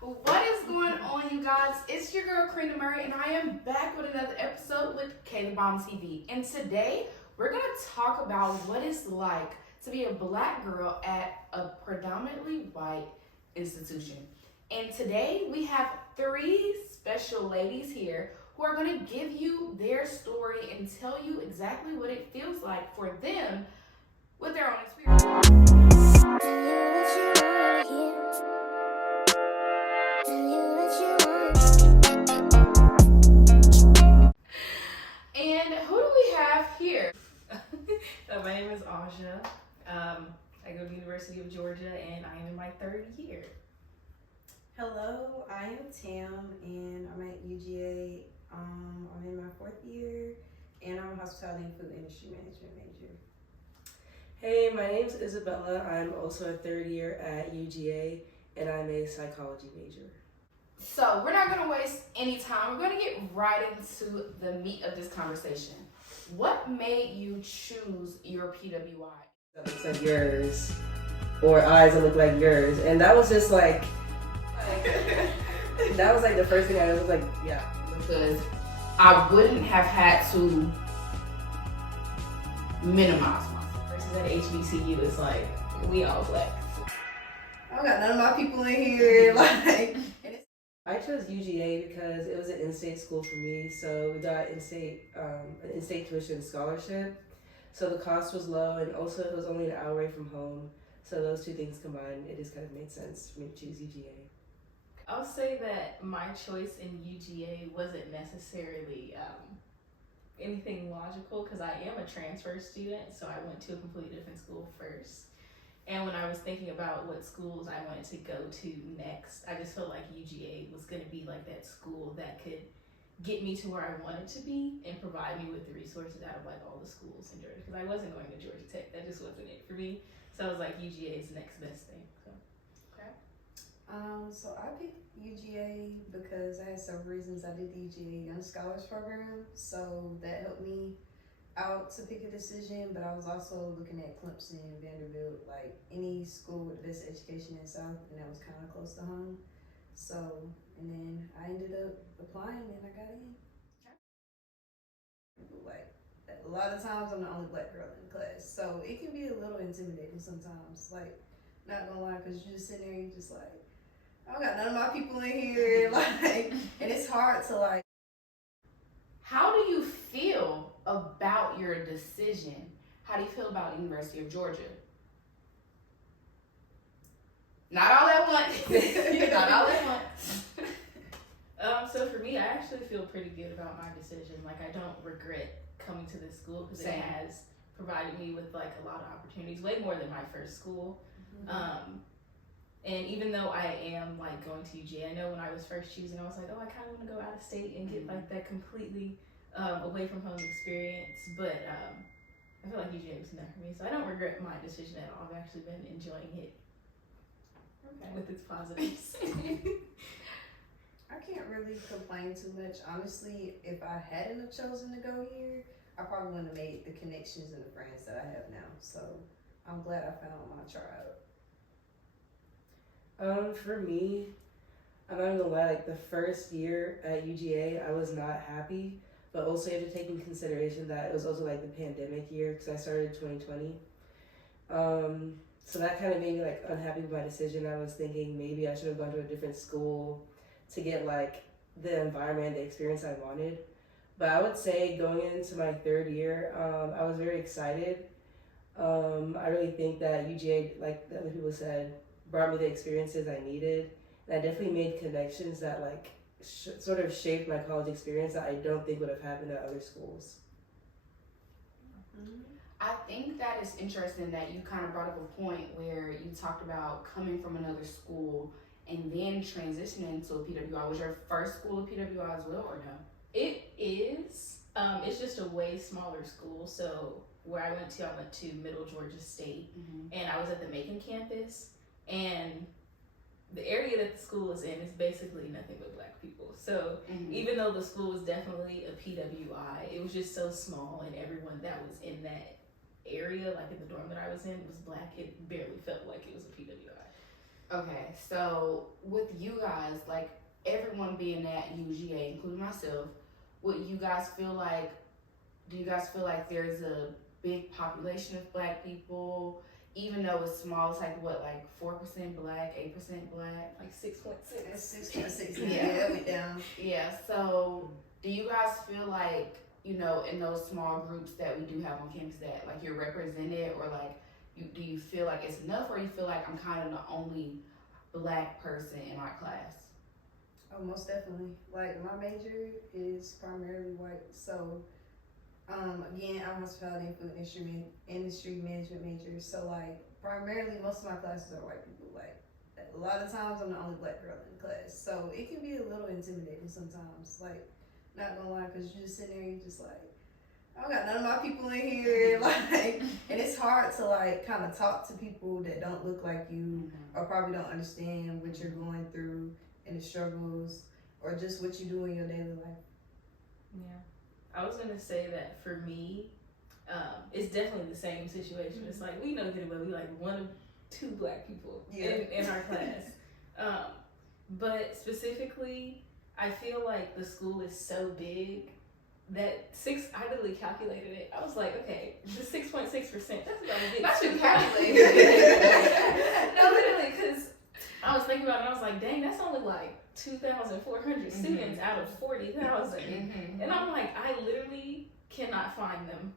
What is going on, you guys? It's your girl Karenia Murry, and I am back with another episode with Kaythebombtv. And today we're gonna talk about what it's like to be a black girl at a predominantly white institution. And today we have three special ladies here who are gonna give you their story and tell you exactly what it feels like for them with their own experience. And who do we have here? So my name is Aja. I go to the University of Georgia and I am in my third year. Hello, I am Tam and I'm at UGA. I'm in my fourth year and I'm a hospitality and food industry management major. Hey, my name's Isabella. I'm also a third year at UGA and I'm a psychology major. So we're not going to waste any time. We're going to get right into the meat of this conversation. What made you choose your PWI? That looks like yours, or eyes that look like yours, and that was just like that was like the first thing I was like, yeah, Because I wouldn't have had to minimize myself. Versus at HBCU, it's like we all black. I don't got none of my people in here. I chose UGA because it was an in-state school for me, so we got an in-state tuition scholarship, so the cost was low, and also it was only an hour away from home, so those two things combined, it just kind of made sense for me to choose UGA. I'll say that my choice in UGA wasn't necessarily anything logical because I am a transfer student, so I went to a completely different school first. And when I was thinking about what schools I wanted to go to next, I just felt like UGA was going to be like that school that could get me to where I wanted to be and provide me with the resources out of like all the schools in Georgia. Because I wasn't going to Georgia Tech, that just wasn't it for me. So I was like, UGA is the next best thing. So, okay. So I picked UGA because I had several reasons. I did the UGA Young Scholars Program, so that helped me out to pick a decision, but I was also looking at Clemson, Vanderbilt, like any school with the best education in the South, and that was kind of close to home. So, and then I ended up applying and I got in. Like, a lot of times I'm the only black girl in the class, so it can be a little intimidating sometimes. Like, not gonna lie, because you're just sitting there, you're just like, I don't got none of my people in here, like, and it's hard to like. How do you feel about your decision? How do you feel about the University of Georgia? Not all at once. Not all at once. So for me, I actually feel pretty good about my decision. Like I don't regret coming to this school because it has provided me with like a lot of opportunities, way more than my first school. Mm-hmm. And even though I am like going to UGA, I know when I was first choosing, I was like, oh, I kind of want to go out of state and get like that completely away from home experience. But I feel like UGA was enough for me, so I don't regret my decision at all. I've actually been enjoying it with its positives. I can't really complain too much. Honestly, if I hadn't have chosen to go here, I probably wouldn't have made the connections and the friends that I have now. So I'm glad I found my tribe. For me, I'm not gonna lie, like the first year at UGA, I was not happy, but also you have to take into consideration that it was also like the pandemic year because I started 2020. So that kind of made me like unhappy with my decision. I was thinking maybe I should have gone to a different school to get like the environment, the experience I wanted. But I would say going into my third year, I was very excited. I really think that UGA, like the other people said, brought me the experiences I needed. And I definitely made connections that like sort of shaped my college experience that I don't think would have happened at other schools. I think that is interesting that you kind of brought up a point where you talked about coming from another school and then transitioning to a PWI. Was your first school a PWI as well, or no? It is. It's just a way smaller school. So where I went to Middle Georgia State, and I was at the Macon campus, and the area that the school is in is basically nothing but black people. So even though the school was definitely a PWI, it was just so small, and everyone that was in that area, like in the dorm that I was in, was black. It barely felt like it was a PWI. Okay, so with you guys, like everyone being at UGA, including myself, would you guys feel like? Do you guys feel like there's a big population of Black people, even though it's small? It's like what, like 4% Black, 8% Black, Like 6.6. That's 6.6. Yeah. Yeah, we down. Yeah. So, do you guys feel like in those small groups that we do have on campus that like you're represented, or like do you feel like it's enough, or you feel like I'm kind of the only Black person in my class? Oh, most definitely. Like my major is primarily white, so again, I'm hospitality and food industry management major. So like primarily most of my classes are white people. Like a lot of times I'm the only Black girl in the class, so it can be a little intimidating sometimes. Like not gonna lie, because you just sitting there, you just like, I don't got none of my people in here, like, and it's hard to like kind of talk to people that don't look like you or probably don't understand what you're going through and the struggles or just what you do in your daily life. Yeah. I was gonna say that for me, it's definitely the same situation. It's like we know good well we like one of two Black people in our class. But specifically, I feel like the school is so big that I literally calculated it. I was like, okay, the 6.6%, that's about it. That's you calculated. No, literally, because I was thinking about it, and I was like, dang, that's only like 2,400 students out of 40,000. And I'm like, I literally cannot find them.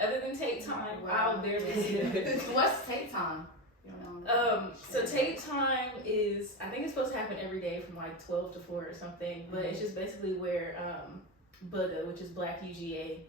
Other than take time, I'll barely see them. What's take time? So take time is, I think it's supposed to happen every day from like 12 to 4 or something, but it's just basically where BUGA, which is Black UGA,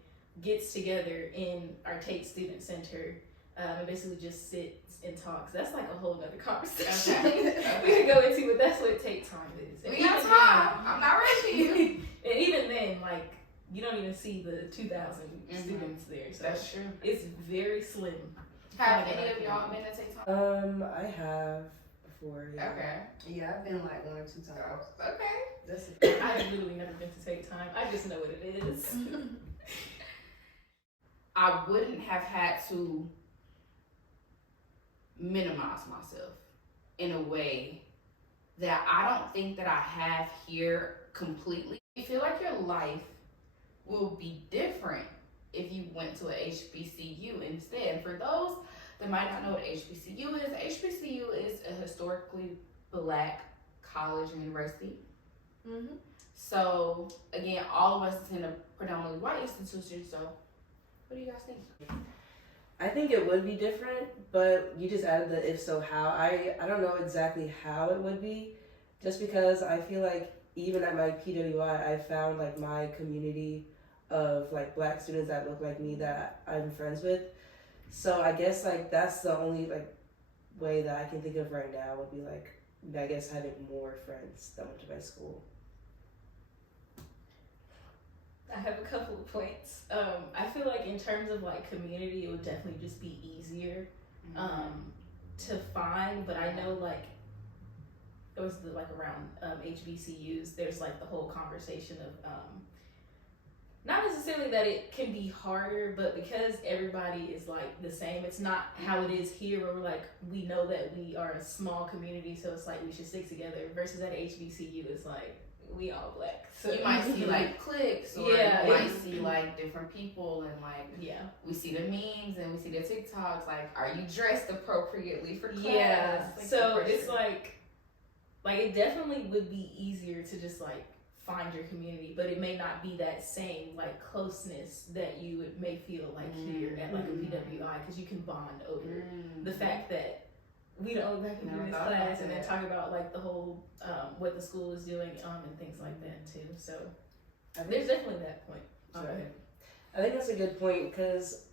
gets together in our Tate Student Center and basically just sits and talks. That's like a whole nother conversation. Okay. We could go into, but that's what take time is. We got time. I'm not rushing you. And even then, like, you don't even see the 2,000 students there. So that's true. It's very slim. Have any of y'all been to take time? I have before. Yeah. Okay. Yeah, I've been like 1 or 2 times. Okay. That's I've literally never been to take time. I just know what it is. I wouldn't have had to minimize myself in a way that I don't think that I have here completely. I feel like your life will be different if you went to a HBCU instead. For those that might not know what HBCU is a historically Black college or university. So again, all of us attend a predominantly white institution. So what do you guys think? I think it would be different, but you just added the if so how. I don't know exactly how it would be, just because I feel like even at my PWI, I found like my community of like Black students that look like me that I'm friends with. So I guess like that's the only like way that I can think of right now would be like, I guess having more friends that went to my school. I have a couple of points. I feel like in terms of like community, it would definitely just be easier to find. But I know like it was like around HBCUs, there's like the whole conversation of not necessarily that it can be harder, but because everybody is like the same, it's not how it is here where we're like, we know that we are a small community, so it's like we should stick together, versus at HBCU, it's like we all Black. So you might see like cliques, or you might see like different people, and like we see the memes and we see the TikToks. Like, are you dressed appropriately for class? Yeah. Like, so it's like it definitely would be easier to just like find your community, but it may not be that same like closeness that you may feel like here at like a PWI, because you can bond over the fact that we the only Black people in this class, and then talk about like the whole what the school is doing and things like that too. So there's definitely that point. I think that's a good point, because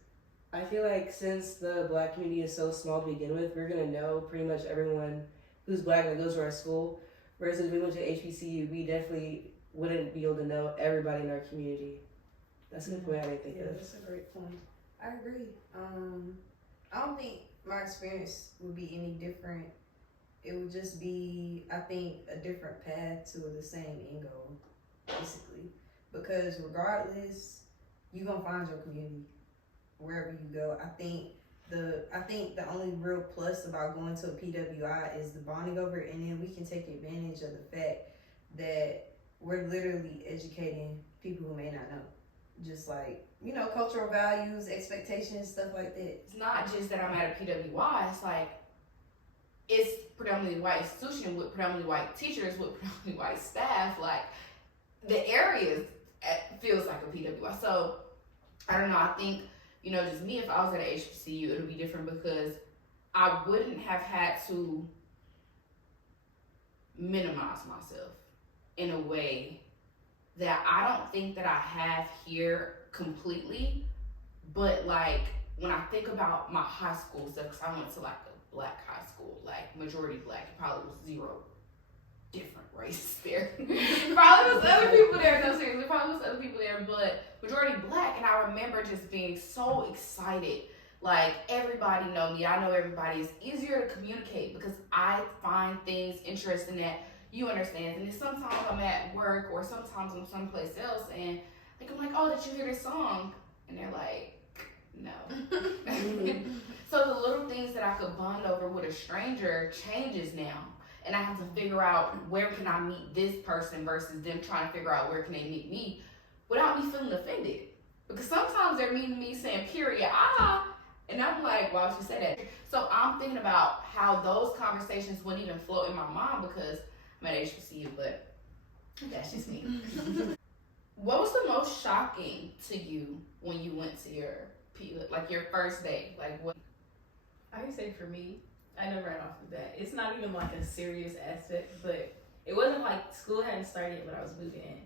I feel like since the Black community is so small to begin with, we're gonna know pretty much everyone who's Black that goes to our school. Whereas if we went to HBCU, we definitely wouldn't be able to know everybody in our community. That's a good point I didn't think of. That's a great point. I agree. I don't think my experience would be any different. It would just be, I think, a different path to the same end goal, basically. Because regardless, you're going to find your community wherever you go. I think I think the only real plus about going to a PWI is the bonding over it, and then we can take advantage of the fact that we're literally educating people who may not know. Just like, cultural values, expectations, stuff like that. It's not just that I'm at a PWI, it's like, it's predominantly white institution with predominantly white teachers, with predominantly white staff. Like, the area feels like a PWI. So, I don't know, I think, just me, if I was at a HBCU, it would be different because I wouldn't have had to minimize myself in a way that I don't think that I have here completely. But like, when I think about my high school stuff, because I went to like a black high school, like majority black, it probably was zero different races there. Probably was other people there, no seriously, probably was other people there, but majority black. And I remember just being so excited. Like, everybody know me, I know everybody. It's easier to communicate because I find things interesting that you understand. And then sometimes I'm at work or sometimes I'm someplace else and like, I'm like, oh, did you hear this song? And they're like, no. So the little things that I could bond over with a stranger changes now. And I have to figure out where can I meet this person versus them trying to figure out where can they meet me without me feeling offended. Because sometimes they're meeting me saying, period, and I'm like, why would you say that? So I'm thinking about how those conversations wouldn't even float in my mind because I'm at HBCU, but that's just me. What was the most shocking to you when you went to your first day? Like, what? I can say for me, I know right off the bat, it's not even like a serious aspect, but it wasn't like school hadn't started yet, but I was moving in.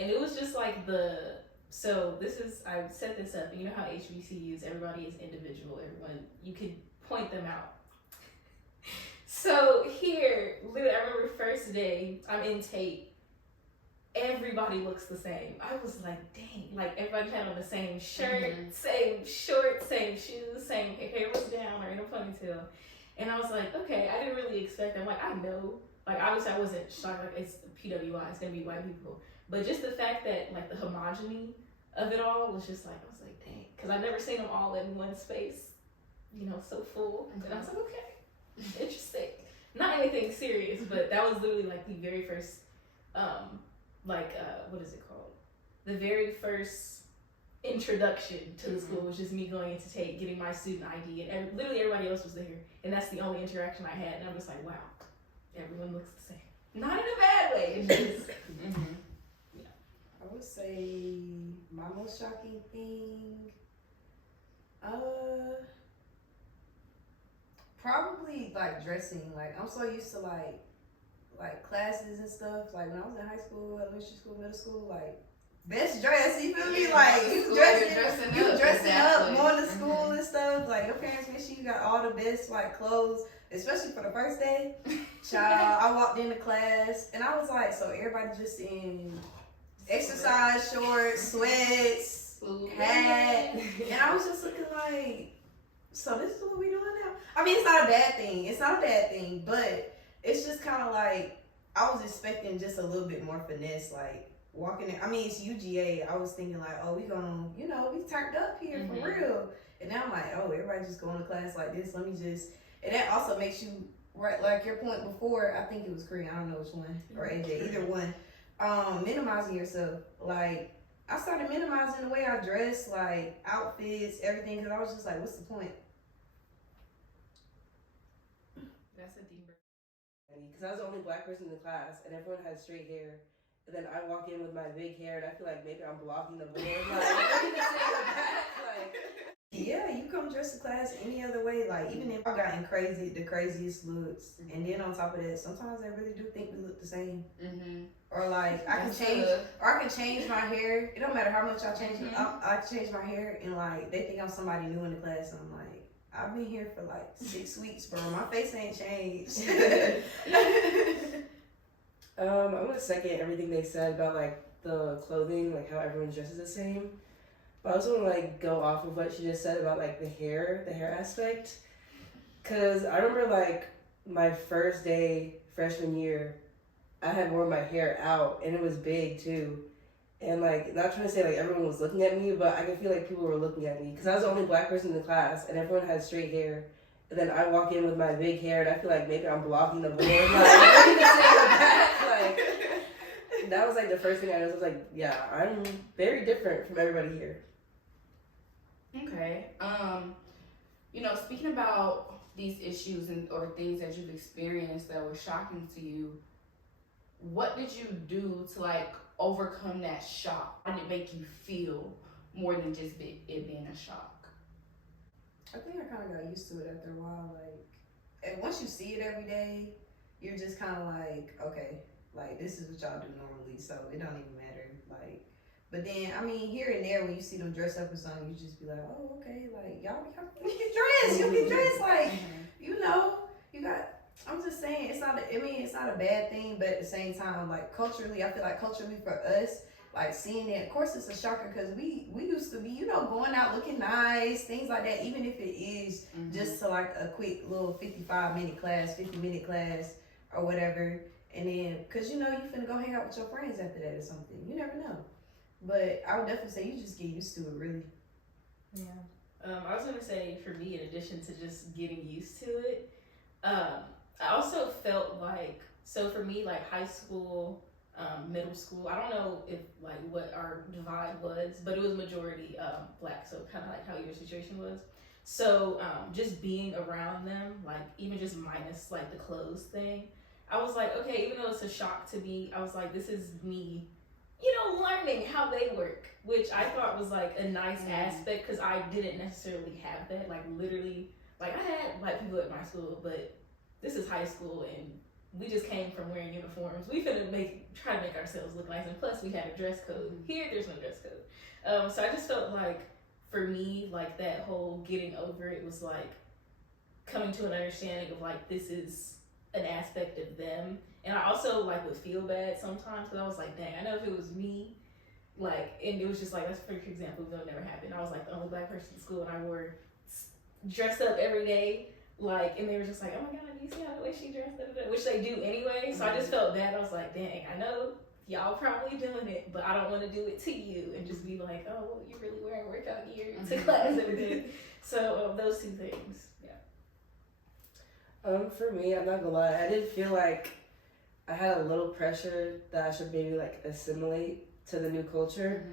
And it was just like I set this up, you know how HBCUs, everybody is individual, you could point them out. So here, literally, I remember first day, I'm in tape, everybody looks the same. I was like, dang, like everybody had on the same shirt, same shorts, same shoes, same hair was down or in a ponytail. And I was like, okay, I didn't really expect that. I'm like, I know. Like, obviously, I wasn't shocked. Like, it's PWI. It's going to be white people. But just the fact that, like, the homogeny of it all was just like, I was like, dang. Because I've never seen them all in one space, so full. And I was like, okay, interesting. Not anything serious, but that was literally, like, the very first, what is it called? The very first introduction to the school was just me going into Tate, getting my student ID, and literally everybody else was there, and that's the only interaction I had, and I'm just like, wow, everyone looks the same. Not in a bad way. It's just, I would say my most shocking thing, probably like dressing. Like, I'm so used to like classes and stuff. Like when I was in high school, elementary school, middle school, like best dress, you feel me? Like you dressing up, going to school and stuff. Like your parents make sure you got all the best like clothes, especially for the first day. Child, I walked into class and I was like, so everybody just in exercise shorts, sweats, hat, and I was just looking like, so this is what we doing now? I mean, it's not a bad thing, but it's just kind of like I was expecting just a little bit more finesse, like walking in. I mean, it's UGA. I was thinking like, oh, we gonna, we turned up here for real. And now I'm like, oh, everybody just going to class like this. Let me just, and that also makes you, right, like your point before, I think it was Korean, I don't know which one, or AJ, either one, minimizing yourself. Like, I started minimizing the way I dress, like outfits, everything, because I was just like, what's the point? That's a deeper. Because I was the only black person in the class, and everyone had straight hair. And then I walk in with my big hair, and I feel like maybe I'm blocking the board. Yeah, you come dressed to class any other way. Like, even if I've gotten the craziest looks, and then on top of that, sometimes I really do think we look the same. Or like I can change my hair. It don't matter how much I change it. I change my hair, and like they think I'm somebody new in the class. And I'm like, I've been here for like 6 weeks, bro. My face ain't changed. I'm gonna second everything they said about like the clothing, like how everyone dresses the same. But I also want to like go off of what she just said about like the hair aspect. Cause I remember like my first day freshman year, I had worn my hair out and it was big too. And like, not trying to say like everyone was looking at me, but I can feel like people were looking at me because I was the only black person in the class, and everyone had straight hair. And then I walk in with my big hair, and I feel like maybe I'm blocking the board. Like, what did you say with that? Like, that was like the first thing I noticed. I was like, yeah, I'm very different from everybody here. Okay. You know, speaking about these issues and or things that you've experienced that were shocking to you, what did you do to like overcome that shock? How did it make you feel more than just it being a shock? I think I kind of got used to it after a while. Like, and once you see it every day, you're just kind of like, okay, like this is what y'all do normally, so it don't even matter. Like, but then I mean, here and there when you see them dressed up or something, you just be like, oh, okay, like y'all get dressed, you get dressed, like you know, you got. I'm just saying, it's not. It's not a bad thing, but at the same time, like culturally, I feel like culturally for us, like seeing it, of course, it's a shocker because we used to be, you know, going out looking nice, things like that. Even if it is just to like a quick little 55-minute class, 50-minute class, or whatever, and then because you know you finna go hang out with your friends after that or something. You never know. But I would definitely say you just get used to it, really. Yeah. I was gonna say for me, in addition to just getting used to it, I also felt like, so for me, like high school, middle school, I don't know if like what our divide was, but it was majority black, so kind of like how your situation was. So just being around them, like even just minus like the clothes thing, I was like, okay, even though it's a shock to me, I was like, this is me, you know, learning how they work, which I thought was like a nice aspect because I didn't necessarily have that. Like literally, like I had black people at my school, but this is high school and we just came from wearing uniforms. We finna try to make ourselves look nice, and plus we had a dress code. Here, there's no dress code. So I just felt like, for me, like that whole getting over it was like coming to an understanding of like this is an aspect of them. And I also like would feel bad sometimes because I was like, dang, I know if it was me, like, and it was just like, that's for example, that would never happen. I was like the only black person in school and I wore dressed up every day. Like, and they were just like, oh my God, do you see how the way she dressed, which they do anyway. So I just felt bad. I was like, dang, I know y'all probably doing it, but I don't want to do it to you and just be like, oh, well, you're really wearing workout gear to class every day. So those two things, yeah. For me, I'm not gonna lie, I did feel like I had a little pressure that I should maybe like assimilate to the new culture.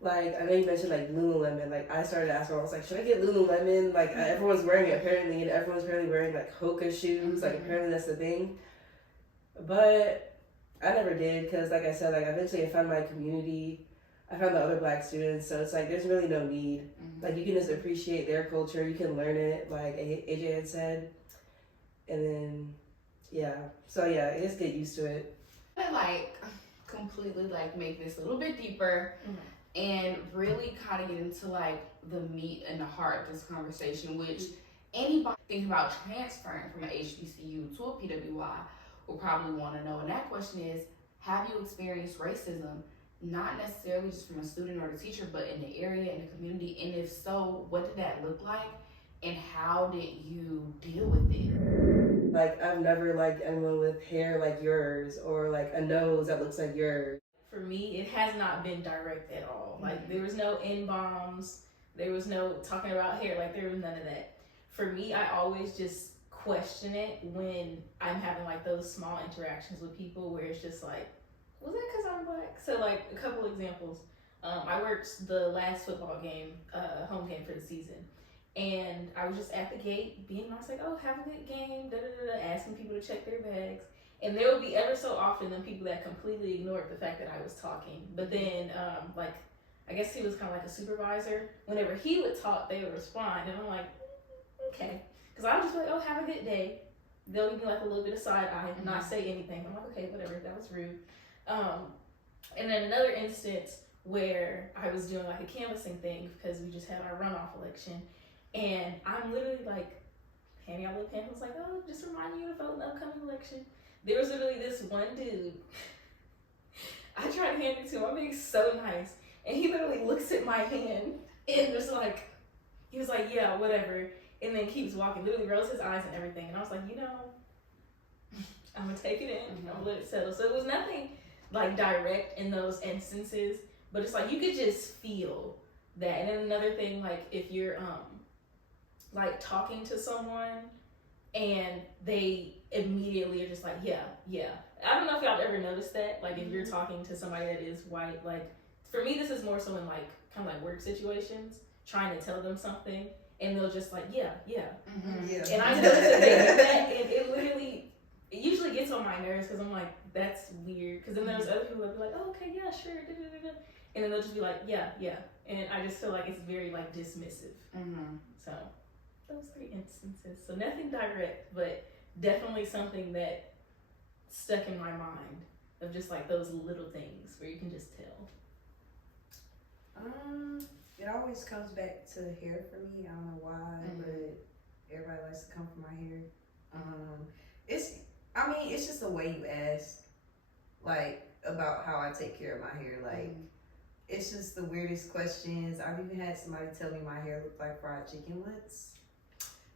Like, I know you mentioned, like, Lululemon. Like, I started asking, I was like, should I get Lululemon? Like, everyone's wearing it, apparently, and everyone's apparently wearing, like, Hoka shoes. Like, apparently that's the thing. But I never did, because, like I said, like, eventually I found my community. I found the other black students, so it's like, there's really no need. Like, you can just appreciate their culture. You can learn it, like AJ had said. And then, yeah. So, yeah, just get used to it. I, like, completely, like, make this a little bit deeper. And really kind of get into like the meat and the heart of this conversation, which anybody thinking about transferring from an HBCU to a PWI will probably want to know. And that question is, have you experienced racism? Not necessarily just from a student or the teacher, but in the area, in the community. And if so, what did that look like? And how did you deal with it? Like, I've never liked anyone with hair like yours or like a nose that looks like yours. For me, it has not been direct at all. Like, there was no N-bombs, there was no talking about hair, like, there was none of that. For me, I always just question it when I'm having, like, those small interactions with people where it's just like, was that because I'm black? So, like, a couple examples. I worked the last football game, home game for the season, and I was just at the gate being nice, like, oh, have a good game, asking people to check their bags. And there would be ever so often the people that completely ignored the fact that I was talking. But then, like, I guess he was kind of like a supervisor. Whenever he would talk, they would respond. And I'm like, okay. Because I would just be like, oh, have a good day. They'll give me like a little bit of side eye and not say anything. I'm like, okay, whatever. That was rude. And then another instance where I was doing like a canvassing thing because we just had our runoff election. And I'm literally like handing out little pamphlets like, oh, just reminding you to vote in the upcoming election. There was literally this one dude, I tried to hand it to him, I'm being so nice, and he literally looks at my hand, and just like, he was like, yeah, whatever, and then keeps walking, literally rolls his eyes and everything, and I was like, you know, I'm gonna take it in, I'm gonna let it settle. So it was nothing like direct in those instances, but it's like you could just feel that. And then another thing, like if you're like talking to someone and they immediately are just like, yeah. I don't know if y'all ever noticed that. Like if you're talking to somebody that is white, like for me, this is more so in like kind of like work situations, trying to tell them something, and they'll just like, yeah. And I noticed that they do that, and it usually gets on my nerves because I'm like, that's weird. Because then there's other people that be like, oh, okay, yeah, sure, and then they'll just be like, yeah, and I just feel like it's very like dismissive. So those 3 instances. So nothing direct, but definitely something that stuck in my mind of just like those little things where you can just tell. It always comes back to hair for me. I don't know why, but everybody likes to come for my hair. It's just the way you ask, like, about how I take care of my hair. Like, it's just the weirdest questions. I've even had somebody tell me my hair looked like fried chicken once.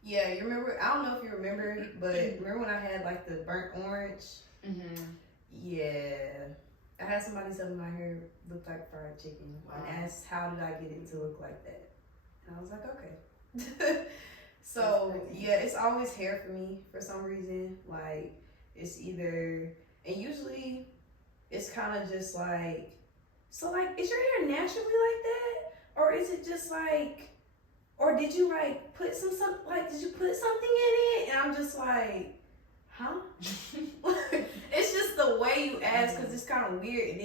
Yeah, you remember? I don't know if you remember, but remember when I had like the burnt orange? Yeah. I had somebody tell me my hair looked like fried chicken and asked how did I get it to look like that? And I was like, okay. So yeah, it's always hair for me for some reason. Like it's either, and usually it's kind of just like, so like, is your hair naturally like that? Or is it just like, or did you like put did you put something in it? And I'm just like, huh? It's just the way you ask, because it's kind of weird.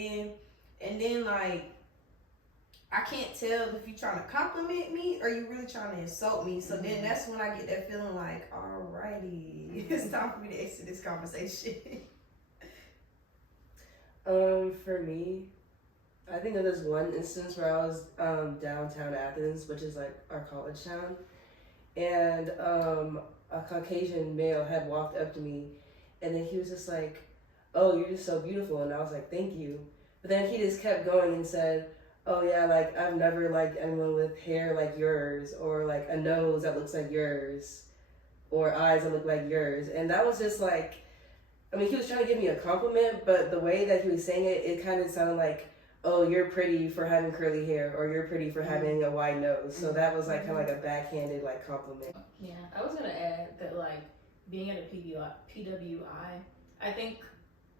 And then like, I can't tell if you're trying to compliment me or you really trying to insult me. So then that's when I get that feeling like, alrighty, it's time for me to exit this conversation. For me, I think of this one instance where I was downtown Athens, which is like our college town, and a Caucasian male had walked up to me, and then he was just like, oh, you're just so beautiful, and I was like, thank you. But then he just kept going and said, oh yeah, like I've never liked anyone with hair like yours, or like a nose that looks like yours, or eyes that look like yours. And that was just like, I mean, he was trying to give me a compliment, but the way that he was saying it, it kind of sounded like, oh, you're pretty for having curly hair, or you're pretty for having a wide nose. So that was like kind of like a backhanded like compliment. Yeah, I was gonna add that like being at a PWI, I think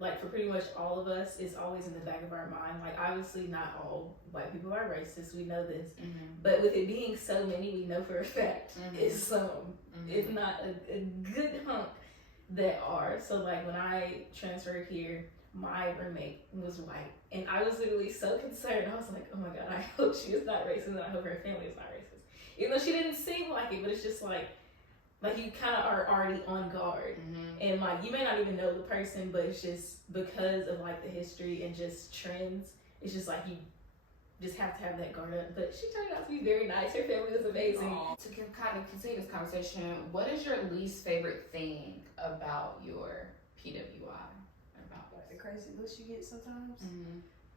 like for pretty much all of us, it's always in the back of our mind. Like obviously not all white people are racist, we know this, but with it being so many, we know for a fact it's some, if not a good hunk that are. So like when I transferred here, my roommate was white, and I was literally so concerned. I was like, oh my god, I hope she is not racist, and I hope her family is not racist. Even though she didn't seem like it, but it's just like you kind of are already on guard, and like you may not even know the person, but it's just because of like the history and just trends, it's just like you just have to have that guard up. But she turned out to be very nice. Her family was amazing. To kind of continue this conversation, what is your least favorite thing about your PWI? The crazy looks you get sometimes.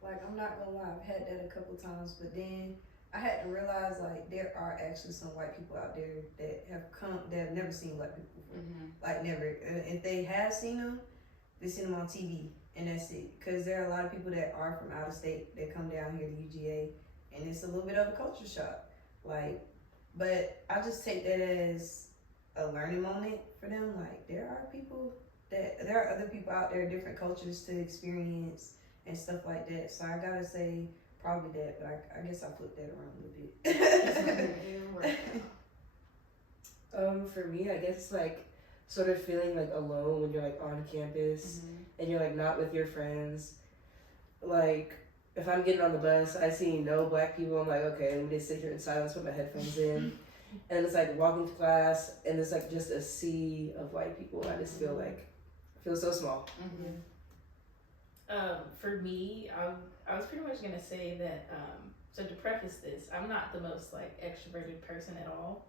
Like I'm not gonna lie, I've had that a couple times, but then I had to realize like there are actually some white people out there that have never seen black people before. Like never. If they have seen them, they seen them on TV, and that's it. Because there are a lot of people that are from out of state that come down here to UGA, and it's a little bit of a culture shock. Like, but I just take that as a learning moment for them. Like there are other people out there, different cultures to experience and stuff like that. So I gotta say probably that, but I guess I flipped that around a little bit. For me, I guess it's like sort of feeling like alone when you're like on campus and you're like not with your friends. Like if I'm getting on the bus, I see no black people, I'm like, okay, let me just sit here in silence, put my headphones in. And it's like walking to class and it's like just a sea of white people. I just feel so small. For me, I was pretty much gonna say that, so to preface this, I'm not the most like extroverted person at all,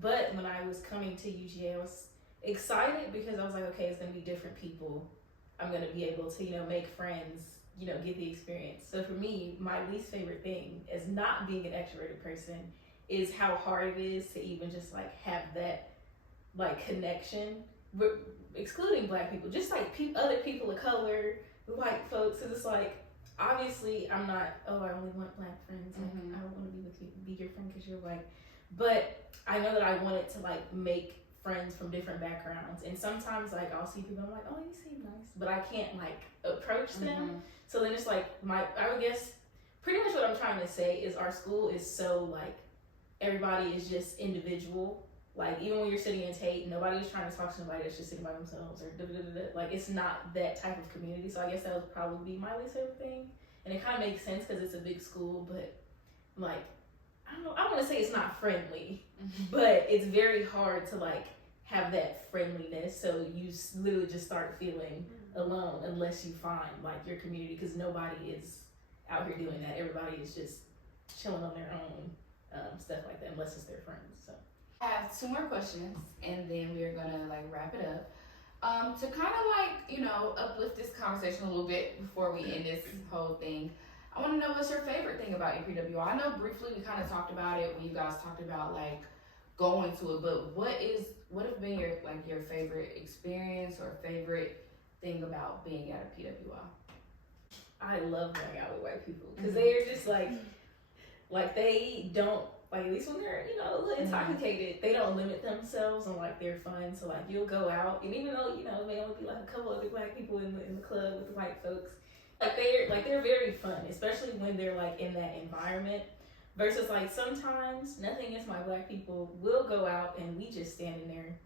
but when I was coming to UGA, I was excited because I was like, okay, it's gonna be different people. I'm gonna be able to, make friends, get the experience. So for me, my least favorite thing as not being an extroverted person is how hard it is to even just like have that like connection, excluding black people, just like other people of color, white folks. It's like obviously I'm not, oh, I only want black friends. Like, Mhm. I don't want to be with you, be your friend because you're white. But I know that I wanted to like make friends from different backgrounds. And sometimes like I'll see people, I'm like, oh, you seem nice, but I can't like approach them. So then it's like I would guess pretty much what I'm trying to say is our school is so like everybody is just individual. Like even when you're sitting in Tate, nobody's trying to talk to somebody that's just sitting by themselves or like it's not that type of community. So I guess that would probably be my least favorite thing. And it kind of makes sense because it's a big school, but like I don't know, I want to say it's not friendly, but it's very hard to like have that friendliness. So you literally just start feeling alone unless you find like your community, because nobody is out here doing that. Everybody is just chilling on their own, stuff like that, unless it's their friends. So I have 2 more questions, and then we are gonna like wrap it up. To kind of like uplift this conversation a little bit before we end this whole thing. I want to know what's your favorite thing about your PWI. I know briefly we kind of talked about it when you guys talked about like going to it, but what have been your favorite experience or favorite thing about being at a PWI? I love going out with white people because they are just like they don't, like at least when they're a little intoxicated, they don't limit themselves on like their fun. So like you'll go out, and even though it may only be like a couple other black people in the club with the white folks, they're very fun, especially when they're like in that environment. Versus like sometimes, nothing against my black people, will go out and we just standing there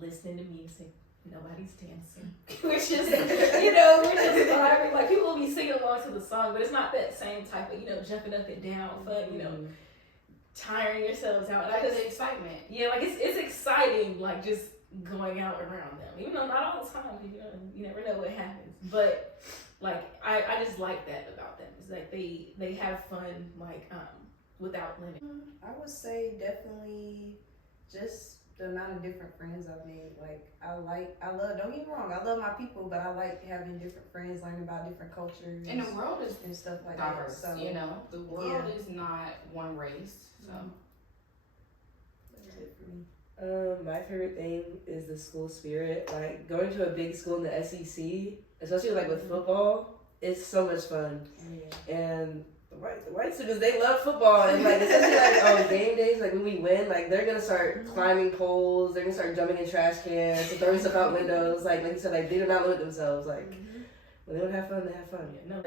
listening to music. Nobody's dancing. We're just, we're just vibing. Like people will be singing along to the song, but it's not that same type of, jumping up and down fun, tiring yourselves out. Like the excitement. Yeah, like it's exciting, like just going out around them. Even though not all the time, you never know what happens. But like I just like that about them. It's like they have fun, like without limit. I would say definitely just the amount of different friends I've made. Like I love, don't get me wrong, I love my people, but I like having different friends, learning about different cultures. And the world is and stuff like diverse, that. So the world is not one race. So that's it for me. My favorite thing is the school spirit. Like going to a big school in the SEC, especially like with football, it's so much fun. Yeah. And the white students, they love football, and like especially like game days, like when we win, like they're gonna start climbing poles, they're gonna start jumping in trash cans, and throwing stuff out windows. Like you said, like they do not limit themselves. Like when they don't have fun, they have fun. Yeah, no.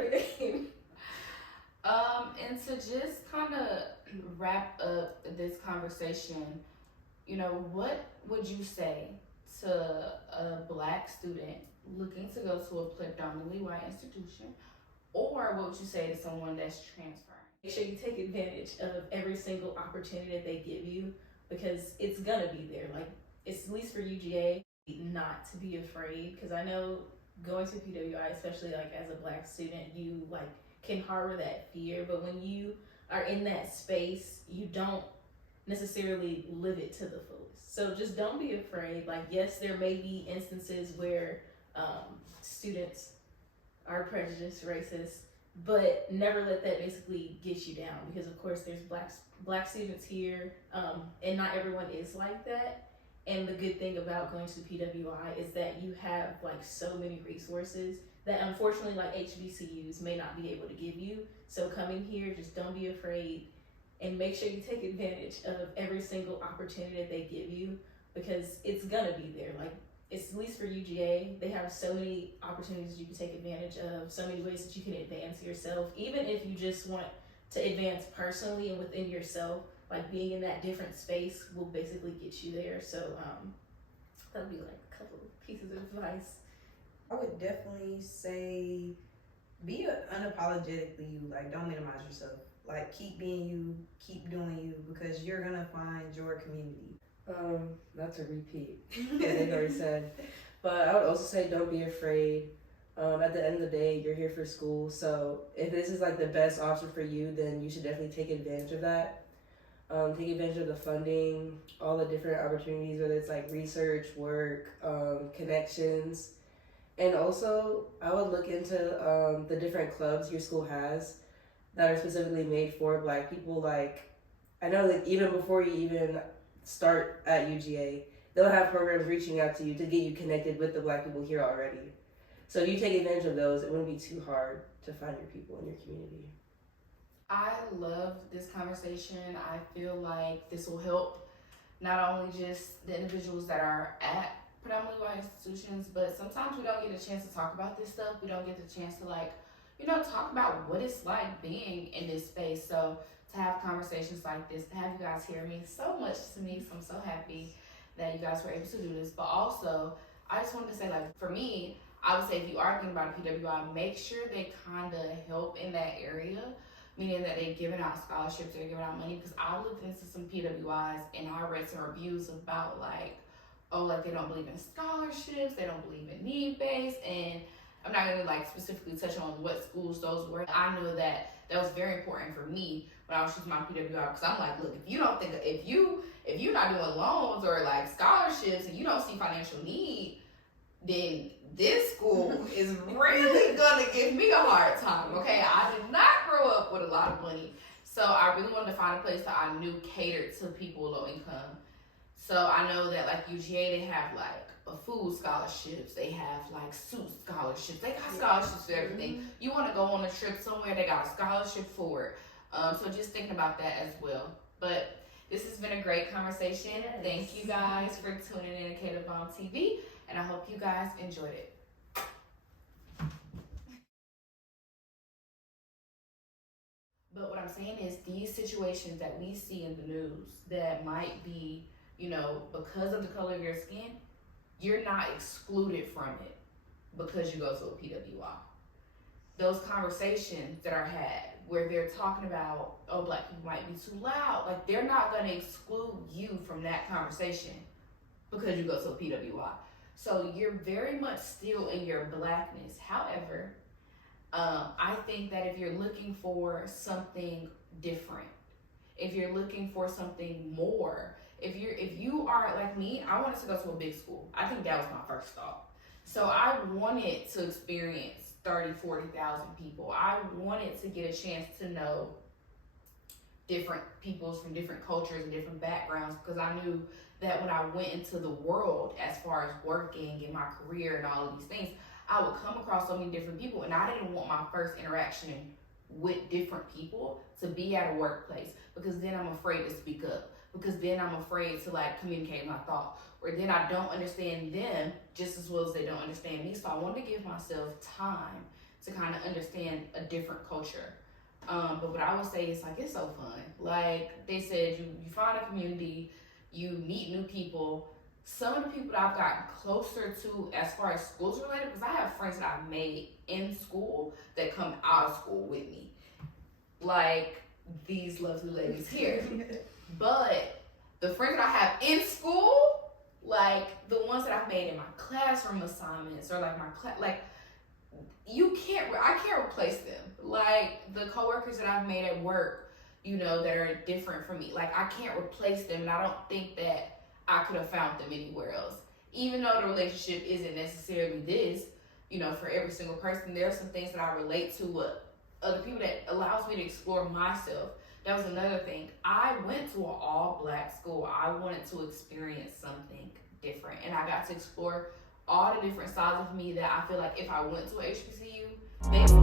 And to just kind of wrap up this conversation, what would you say to a black student looking to go to a predominantly white institution? Or what would you say to someone that's transferring? Make sure you take advantage of every single opportunity that they give you, because it's gonna be there. Like it's at least for UGA, not to be afraid, because I know going to PWI, especially like as a black student, you like can harbor that fear, but when you are in that space, you don't necessarily live it to the fullest. So just don't be afraid. Like yes, there may be instances where students are prejudiced, racist, but never let that basically get you down, because of course there's black students here, and not everyone is like that. And the good thing about going to the PWI is that you have like so many resources that unfortunately like HBCUs may not be able to give you. So coming here, just don't be afraid, and make sure you take advantage of every single opportunity that they give you, because it's gonna be there. Like it's at least for UGA, they have so many opportunities you can take advantage of, so many ways that you can advance yourself. Even if you just want to advance personally and within yourself, like being in that different space will basically get you there. So that would be like a couple of pieces of advice. I would definitely say be unapologetically you. Like don't minimize yourself. Like keep being you, keep doing you, because you're gonna find your community. Not to repeat what they already said, but I would also say don't be afraid. At the end of the day, you're here for school, so if this is like the best option for you, then you should definitely take advantage of that. Take advantage of the funding, all the different opportunities, whether it's like research, work, connections. And also, I would look into the different clubs your school has that are specifically made for black people. Like, I know that even before you even start at UGA, they'll have programs reaching out to you to get you connected with the black people here already. So if you take advantage of those, it wouldn't be too hard to find your people in your community. I love this conversation. I feel like this will help not only just the individuals that are at predominantly white institutions, but sometimes we don't get a chance to talk about this stuff. We don't get the chance to talk about what it's like being in this space. So to have conversations like this, to have you guys hear me so much to me, so I'm so happy that you guys were able to do this. But also, I just wanted to say, like, for me, I would say if you are thinking about a PWI, make sure they kind of help in that area, meaning that they're giving out scholarships, they're giving out money, because I looked into some PWIs and I read some reviews about they don't believe in scholarships, they don't believe in need-based, and I'm not gonna specifically touch on what schools those were. I knew that was very important for me when I was choosing my PWI, because I'm like, look, if you're not doing loans or scholarships and you don't see financial need, then this school is really gonna give me a hard time, okay? I did not grow up with a lot of money. So I really wanted to find a place that I knew catered to people low income. So I know that UGA, they have a food scholarships, they have suit scholarships, they got scholarships for everything. Mm-hmm. You wanna go on a trip somewhere, they got a scholarship for it. So just thinking about that as well. But this has been a great conversation. Yes. Thank you guys for tuning in to Kaythebombtv, and I hope you guys enjoyed it. But what I'm saying is these situations that we see in the news that might be, because of the color of your skin, you're not excluded from it because you go to a PWI. Those conversations that are had where they're talking about, oh, black people might be too loud, they're not going to exclude you from that conversation because you go to a PWI. So you're very much still in your blackness. However, I think that if you're looking for something different, if you're looking for something more, if you are like me, I wanted to go to a big school. I think that was my first thought. So I wanted to experience 30, 40,000 people. I wanted to get a chance to know different peoples from different cultures and different backgrounds, because I knew that when I went into the world as far as working in my career and all of these things, I would come across so many different people, and I didn't want my first interaction with different people to be at a workplace, because then I'm afraid to speak up, because then I'm afraid to communicate my thought, or then I don't understand them just as well as they don't understand me. So I wanted to give myself time to kind of understand a different culture. But what I would say is it's so fun. They said, you find a community, you meet new people. Some of the people that I've gotten closer to as far as schools related, because I have friends that I've made in school that come out of school with me, these lovely ladies here. But the friends that I have in school, the ones that I've made in my classroom assignments or my class, I can't replace them. The coworkers that I've made at work, that are different from me, I can't replace them, and I don't think that I could have found them anywhere else. Even though the relationship isn't necessarily this, for every single person, there are some things that I relate to with other people that allows me to explore myself. That was another thing. I went to an all-black school. I wanted to experience something different, and I got to explore all the different sides of me that I feel like if I went to a HBCU, maybe